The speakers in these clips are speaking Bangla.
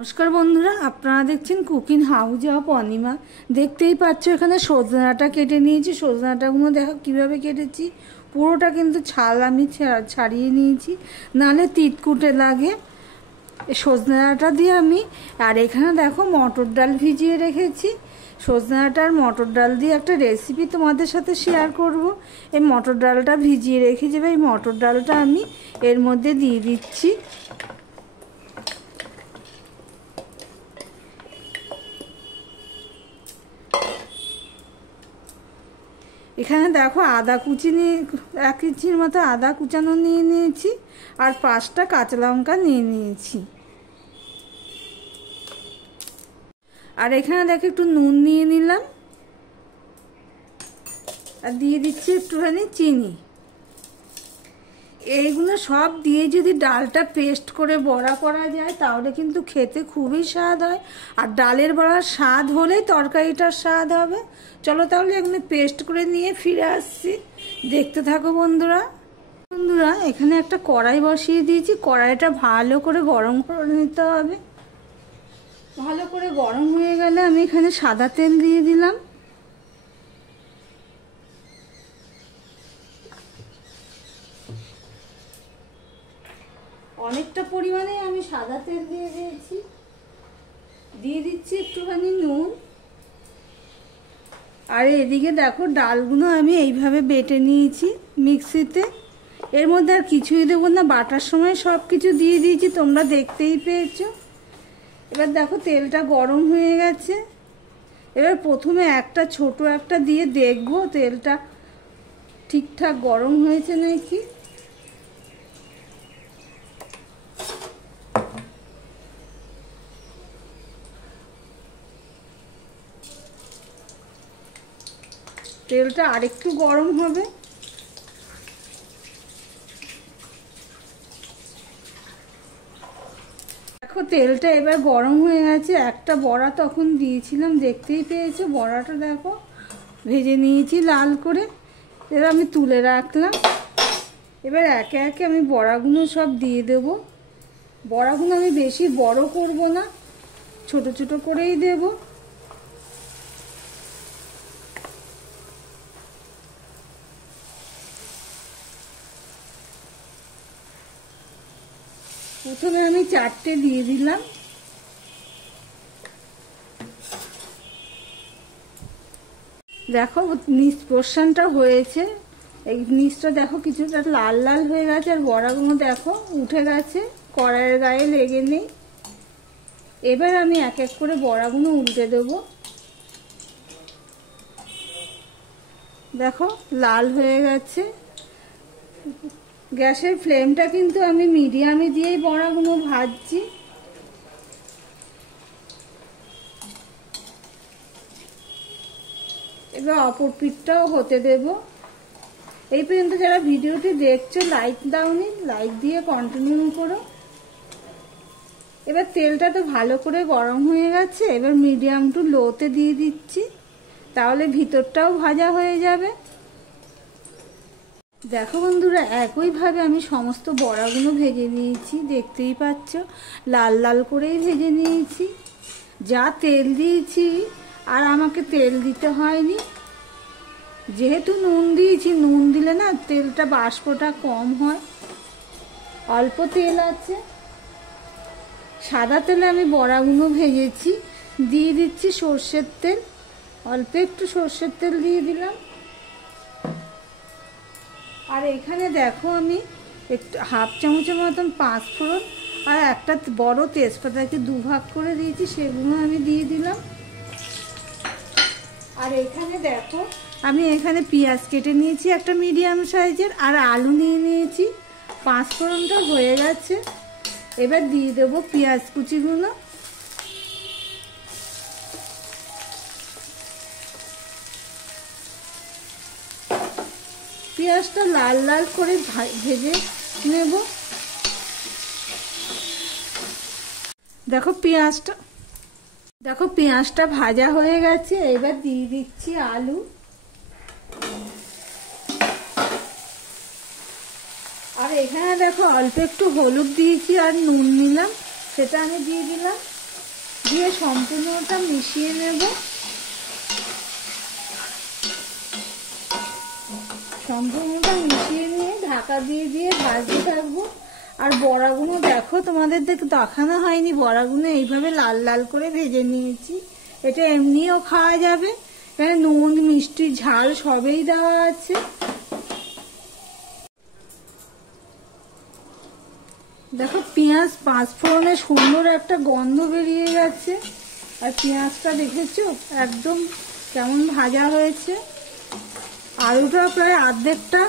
নমস্কার বন্ধুরা, আপনারা দেখছেন কুকিং হাউস অফ অনিমা। দেখতেই পাচ্ছ এখানে সজনাটা কেটে নিয়েছি। সজনাটাগুলো দেখো কিভাবে কেটেছি, পুরোটা কিন্তু ছাল আমি ছাড়িয়ে নিয়েছি, নাহলে তিতকুটে লাগে সজনাটা দিয়ে আমি। আর এখানে দেখো মটর ডাল ভিজিয়ে রেখেছি। সজনাটা আর মটর ডাল দিয়ে একটা রেসিপি তোমাদের সাথে শেয়ার করব। এই মটর ডালটা ভিজিয়ে রেখে যাবে, এই মটর ডালটা আমি এর মধ্যে দিয়ে দিচ্ছি। এখানে দেখো আদা কুচি নিয়ে 1 ইঞ্চির মতো আদা কুচানো নিয়ে নিয়েছি, আর 5টা কাঁচা লঙ্কা নিয়ে নিয়েছি। আর এখানে দেখো একটু নুন নিয়ে নিলাম, আর দিয়ে দিচ্ছি একটুখানি চিনি। এইগুলো সব দিয়ে যদি ডালটা পেস্ট করে বড়া করা যায় তাহলে কিন্তু খেতে খুবই স্বাদ হয়। আর ডালের বড়ার স্বাদ হলেই তরকারিটার স্বাদ হবে। চলো তাহলে এখানে পেস্ট করে নিয়ে ফিরে আসছি, দেখতে থাকো বন্ধুরা। এখানে একটা কড়াই বসিয়ে দিয়েছি। কড়াইটা ভালো করে গরম করে নিতে হবে। ভালো করে গরম হয়ে গেলে আমি এখানে সাদা তেল দিয়ে দিলাম। অনেকটা পরিমাণে আমি সাদা তেল দিয়ে দিয়েছি। দিয়ে দিচ্ছি একটুখানি নুন। আর এদিকে দেখো ডালগুলো আমি এইভাবে বেটে নিয়েছি মিক্সিতে। এর মধ্যে আর কিছুই দেবো না, বাটার সময় সব কিছু দিয়ে দিয়েছি, তোমরা দেখতেই পেয়েছো। এবার দেখো তেলটা গরম হয়ে গেছে। এবার প্রথমে ছোট একটা দিয়ে দেখবো তেলটা ঠিকঠাক গরম হয়েছে নাকি। তেলটা আরেকটু গরম হবে। দেখো তেলটা এবার গরম হয়ে গেছে। একটা বড়া তখন দিয়েছিলাম, দেখতেই পেয়েছো। বড়াটা দেখো ভেজে নিয়েছি লাল করে। এবার আমি তুলে রাখলাম। এবার একে একে আমি বড়াগুলো সব দিয়ে দেব। বড়াগুলো আমি বেশি বড় করব না, ছোট ছোট করেই দেব। প্রথমে আমি 4টে দিয়ে দিলাম। দেখো নিচ পোর্শনটা হয়েছে, এই নিচটা দেখো কিছুটা লাল লাল হয়ে গেছে। আর বড়াগুলো দেখো উঠে গেছে, কড়াইয়ের গায়ে লেগে নেই। এবার আমি এক এক করে বড়াগুলো উল্টে দেব। দেখো লাল হয়ে গেছে। গ্যাসের ফ্লেমটা কিন্তু আমি মিডিয়ামে দিয়েই বড়াগুলো ভাজছি। এবার অপর পিঠটাও হতে দেব। এই পর্যন্ত যারা ভিডিওটি দেখছো লাইক দাওনি, লাইক দিয়ে কন্টিনিউ করো। এবার তেলটা তো ভালো করে গরম হয়ে গেছে। এবার মিডিয়াম টু লোতে দিয়ে দিচ্ছি, তাহলে ভিতরটাও ভাজা হয়ে যাবে। দেখো বন্ধুরা, একইভাবে আমি সমস্ত বড়াগুলো ভেজে নিয়েছি, দেখতেই পাচ্ছ লাল লাল করেই ভেজে নিয়েছি। যা তেল দিয়েছি আর আমাকে তেল দিতে হয়নি, যেহেতু নুন দিয়েছি। নুন দিলে না তেলটা বাষ্পটা কম হয়। অল্প তেল আছে। সাদা তেলে আমি বড়াগুলো ভেজেছি। দিয়ে দিচ্ছি সর্ষের তেল, অল্প একটু সর্ষের তেল দিয়ে দিলাম। আর এখানে দেখো আমি একটু হাফ চামচের মতন 5 ফোড়ন আর একটা বড় তেজপাতাকে 2 ভাগ করে দিয়েছি, সেগুলো আমি দিয়ে দিলাম। আর এখানে দেখো আমি এখানে পেঁয়াজ কেটে নিয়েছি একটা মিডিয়াম সাইজের, আর আলু নিয়ে নিয়েছি। 5 ফোড়নটা হয়ে গেছে। এবার দিয়ে দেবো পেঁয়াজ কুচিগুলো। পেঁয়াজটা লাল লাল করে ভেজে নেব। দেখো পেঁয়াজটা ভাজা হয়ে গেছে। এবার দিয়ে দিচ্ছি আলু। আর এখানে দেখো অল্প একটু হলুদ দিয়েছি আর নুন নিলাম, সেটা আমি দিয়ে দিলাম। দিয়ে সম্পূর্ণটা মিশিয়ে নেব। সম্পূর্ণটা মিশিয়ে নিয়ে ঢাকা দিয়ে দিয়ে ভাজতে থাকবো। আর বড়াগুলো দেখো, তোমাদের দেখানো হয়নি, বড়াগুলো এইভাবে লাল লাল করে ভেজে নিয়েছি। এটা এমনিও খাওয়া যাবে, এখানে নুন মিষ্টি ঝাল সবই দেওয়া আছে। দেখো পেঁয়াজ পাঁচফোড়নে সুন্দর একটা গন্ধ বেরিয়ে গেছে। আর পেঁয়াজটা দেখেছো একদম কেমন ভাজা হয়েছে। আলুটা প্রায় অর্ধেকটা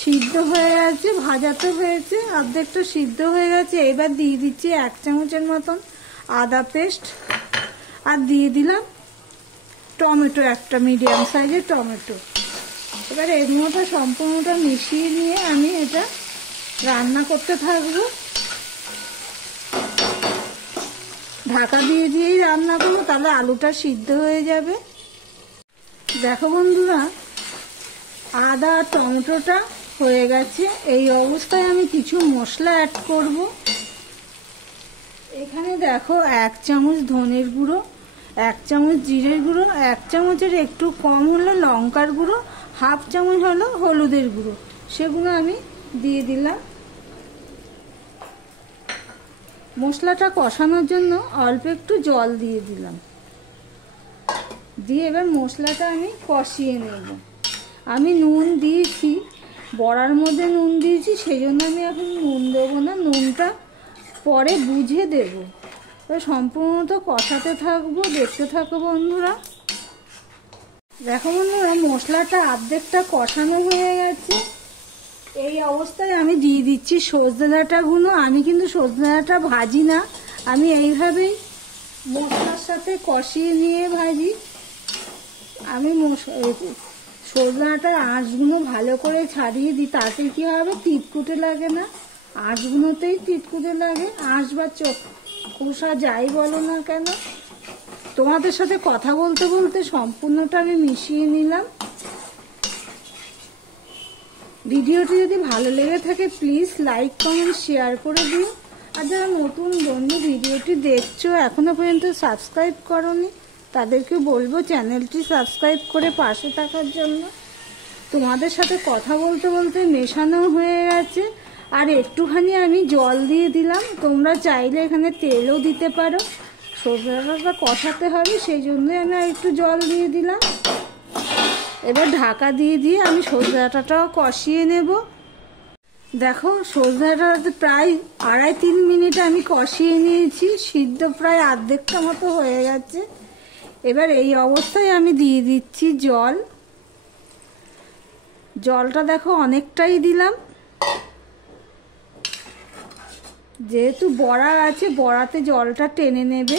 সিদ্ধ হয়ে গেছে, ভাজাতে হয়েছে, অর্ধেকটা সিদ্ধ হয়ে গেছে। এবার দিয়ে দিচ্ছি 1 চামচের মতন আদা পেস্ট, আর দিয়ে দিলাম টমেটো, একটা মিডিয়াম সাইজের টমেটো। এবার এর মতো সম্পূর্ণটা মিশিয়ে নিয়ে আমি এটা রান্না করতে থাকবো। ঢাকা দিয়ে দিয়েই রান্না করবো, তাহলে আলুটা সিদ্ধ হয়ে যাবে। দেখো বন্ধুরা, আদা আর টমেটোটা হয়ে গেছে। এই অবস্থায় আমি কিছু মশলা অ্যাড করব। এখানে দেখো 1 চামচ ধনের গুঁড়ো, 1 চামচ জিরের গুঁড়ো, 1 চামচের একটু কম হলো লঙ্কার গুঁড়ো, 1/2 চামচ হলো হলুদের গুঁড়ো, সেগুলো আমি দিয়ে দিলাম। মশলাটা কষানোর জন্য অল্প একটু জল দিয়ে দিলাম। দিয়ে এবার মশলাটা আমি কষিয়ে নেব। আমি নুন দিয়েছি, বড়ার মধ্যে নুন দিয়েছি, সেই জন্য আমি এখন নুন দেবো না, নুনটা পরে বুঝে দেব। সম্পূর্ণত কষাতে থাকবো, দেখতে থাকো বন্ধুরা। দেখো বন্ধুরা, মশলাটা অর্ধেকটা কষানো হয়ে গেছে। এই অবস্থায় আমি দিয়ে দিচ্ছি সজনে ডাঁটাগুলো। আমি কিন্তু সজনে ডাঁটা ভাজি না, আমি এইভাবেই মশলার সাথে কষিয়ে নিয়ে ভাজি। আমি সজনে ডাঁটার আঁশগুলো ভালো করে ছাড়িয়ে দিই, তাতে কি হবে, তিতকুটে লাগে না। আঁশগুলোতেই তিতকুটে লাগে, আঁশ বা খোসা যাই বলো না কেন। তোমাদের সাথে কথা বলতে বলতে সম্পূর্ণটা আমি মিশিয়ে নিলাম। ভিডিওটি যদি ভালো লেগে থাকে প্লিজ লাইক কমেন্ট শেয়ার করে দিও। আর যারা নতুন বন্ধু ভিডিওটি দেখছো এখনো পর্যন্ত সাবস্ক্রাইব করোনি, তাদেরকে বলবো চ্যানেলটি সাবস্ক্রাইব করে পাশে থাকার জন্য। তোমাদের সাথে কথা বলতে বলতে মেশানো হয়ে গেছে। আর একটুখানি আমি জল দিয়ে দিলাম, তোমরা চাইলে এখানে তেলও দিতে পারো। সজনে ডাঁটাটা কষাতে হবে, সেই জন্যই আমি একটু জল দিয়ে দিলাম। এবার ঢাকা দিয়ে দিয়ে আমি সজনে ডাঁটাটাও কষিয়ে নেব। দেখো সজনে ডাঁটাতে প্রায় 2.5-3 মিনিট আমি কষিয়ে নিয়েছি, সিদ্ধ প্রায় অর্ধেকটা মতো হয়ে গেছে। এবার এই অবস্থায় আমি দিয়ে দিচ্ছি জল। জলটা দেখো অনেকটাই দিলাম, যেহেতু বড়া আছে বড়াতে জলটা টেনে নেবে।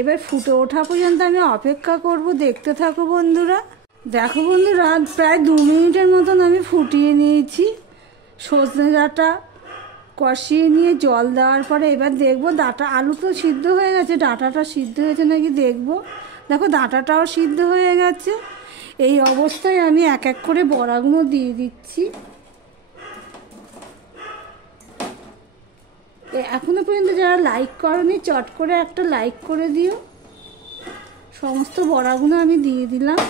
এবার ফুটে ওঠা পর্যন্ত আমি অপেক্ষা করব, দেখতে থাকো বন্ধুরা। দেখো বন্ধুরা, প্রায় 2 মিনিটের মতন আমি ফুটিয়ে নিয়েছি। সজনে ডাঁটা কষিয়ে নিয়ে জল দেওয়ার পরে এবার দেখবো ডাঁটা, আলু তো সিদ্ধ হয়ে গেছে, ডাঁটাটা সিদ্ধ হয়েছে নাকি দেখবো। দেখো ডাঁটাটাও সিদ্ধ হয়ে গেছে। এই অবস্থায় আমি এক এক করে বড়াগুলো দিয়ে দিচ্ছি। এখনো পর্যন্ত যারা লাইক করনি চট করে একটা লাইক করে দিও। সমস্ত বড়াগুলো আমি দিয়ে দিলাম।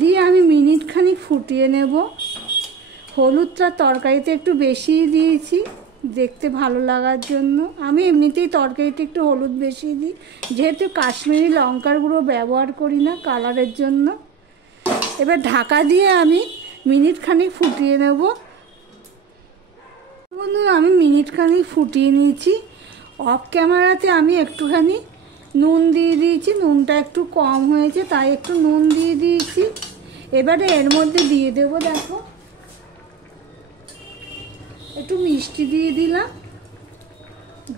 দিয়ে আমি মিনিট খানিক ফুটিয়ে নেব। হলুদটা তরকারিতে একটু বেশি দিয়েছি দেখতে ভালো লাগার জন্য। আমি এমনিতেই তরকারিতে একটু হলুদ বেশি দিই, যেহেতু কাশ্মীরি লঙ্কার গুঁড়ো ব্যবহার করি না কালারের জন্য। এবার ঢাকা দিয়ে আমি মিনিট খানিক ফুটিয়ে নেব। বন্ধুরা, আমি মিনিট খানিক ফুটিয়ে নিয়েছি। অফ ক্যামেরাতে আমি একটুখানি নুন দিয়ে দিয়েছি, নুনটা একটু কম হয়েছে তাই একটু নুন দিয়ে দিয়েছি। এবারে এর মধ্যে দিয়ে দেবো, দেখো একটু মিষ্টি দিয়ে দিলাম।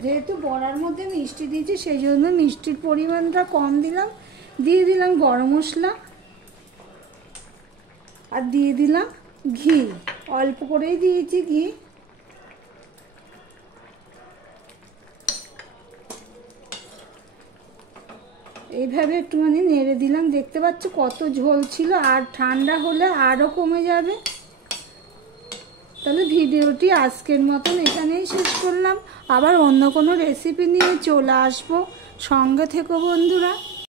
যেহেতু বড়ার মধ্যে মিষ্টি দিয়েছি সেই জন্য মিষ্টির পরিমাণটা কম দিলাম। দিয়ে দিলাম গরম মশলা, আর দিয়ে দিলাম ঘি, অল্প করেই দিয়েছি ঘি। এইভাবে একটুখানি নেড়ে দিলাম। দেখতে পাচ্ছ কত ঝোল ছিল, আর ঠান্ডা হলে আরও কমে যাবে। তাহলে ভিডিওটি আজকের মতন এখানেই শেষ করলাম। আবার অন্য কোনো রেসিপি নিয়ে চলে আসবো, সঙ্গে থেকো বন্ধুরা।